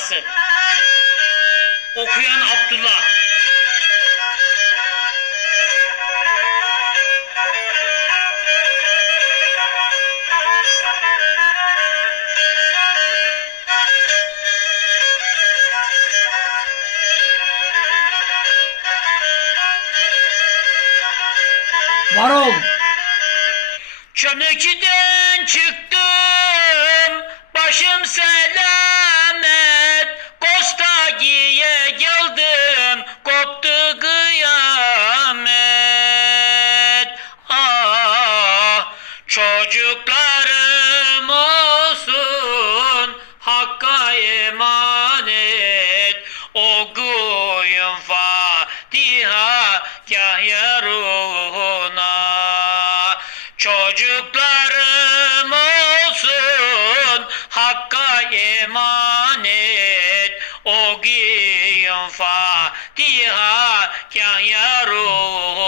duası. Okuyan Abdullah. Var ol. Çömekiden çıktım, başım selamet. Kostagi'ye geldim, koptu kıyamet. Ah, çocuklarım olsun, Hakk'a emanet. Okuyun Fatiha, Yahya ruhuna. Okuyun Fatiha Yahya ruhuna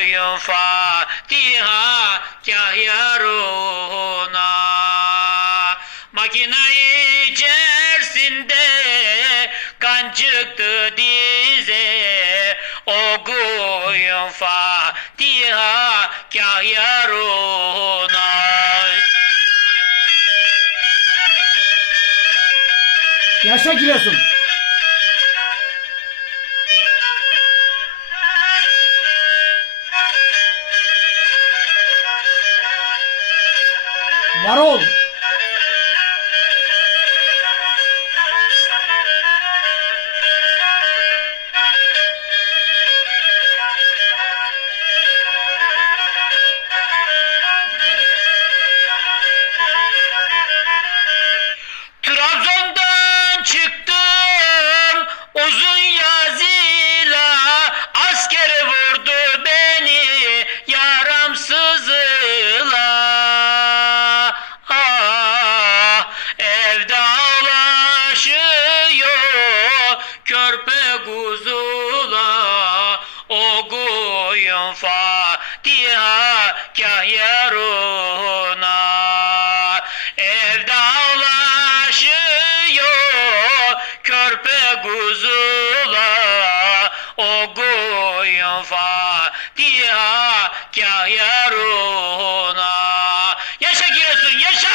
okuyun Fatiha Yahya ruhuna. Makina içerisinde kan çıktı dize. Okuyun Fatiha Yahya ruhuna. Yaşa Giresun. Var Fatiha Yahya ruhuna Evde ağlaşıyor körpe kuzula Okuyun Fatiha Yahya ruhuna Yaşa Giresun yaşa!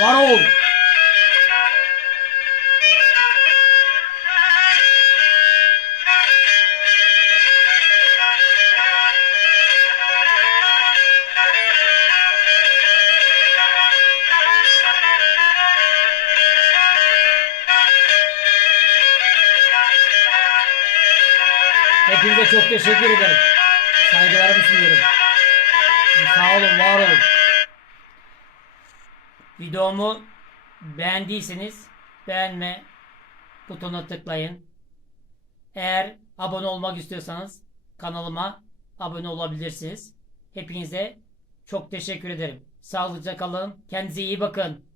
Var ol. Hepinize çok teşekkür ederim. Saygılarımı sunuyorum. Sağ olun, var olun. Videomu beğendiyseniz beğenme butonuna tıklayın. Eğer abone olmak istiyorsanız kanalıma abone olabilirsiniz. Hepinize çok teşekkür ederim. Sağlıcakla kalın. Kendinize iyi bakın.